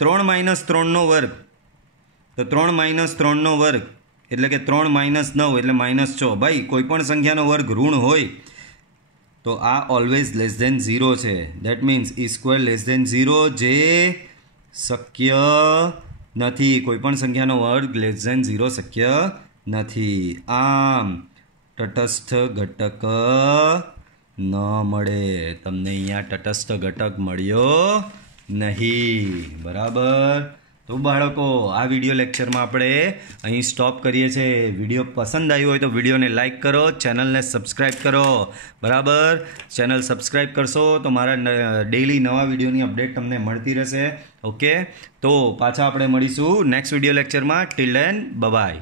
3 માઇનસ 3નો વર્ગ તો 3 માઇનસ 3નો વર્ગ એટલે કે 3 માઇનસ 9 એટલે -6. ભાઈ કોઈ પણ સંખ્યાનો વર્ગ ઋણ હોય તો આ ઓલવેઝ લેસ ધેન 0 છે. That means E square less than 0 જે શક્ય નથી. કોઈ પણ સંખ્યાનો વર્ગ લેસ ધેન 0 શક્ય નથી. આમ તટસ્થ ઘટક ન મળે. તમને અહીંયા તટસ્થ ઘટક મળ્યો નહીં. બરાબર. તો બાળકો આ વિડીયો લેક્ચરમાં આપણે અહીં સ્ટોપ કરીએ છીએ. વિડીયો પસંદ આવ્યો હોય તો વિડીયોને લાઇક કરો, ચેનલને સબસ્ક્રાઈબ કરો. બરાબર. ચેનલ સબસ્ક્રાઈબ કરશો તો મારા ડેઈલી નવા વિડીયોની અપડેટ તમને મળતી રહેશે. ઓકે તો પાછા આપણે મળીશું નેક્સ્ટ વિડીયો લેક્ચરમાં. Till then by.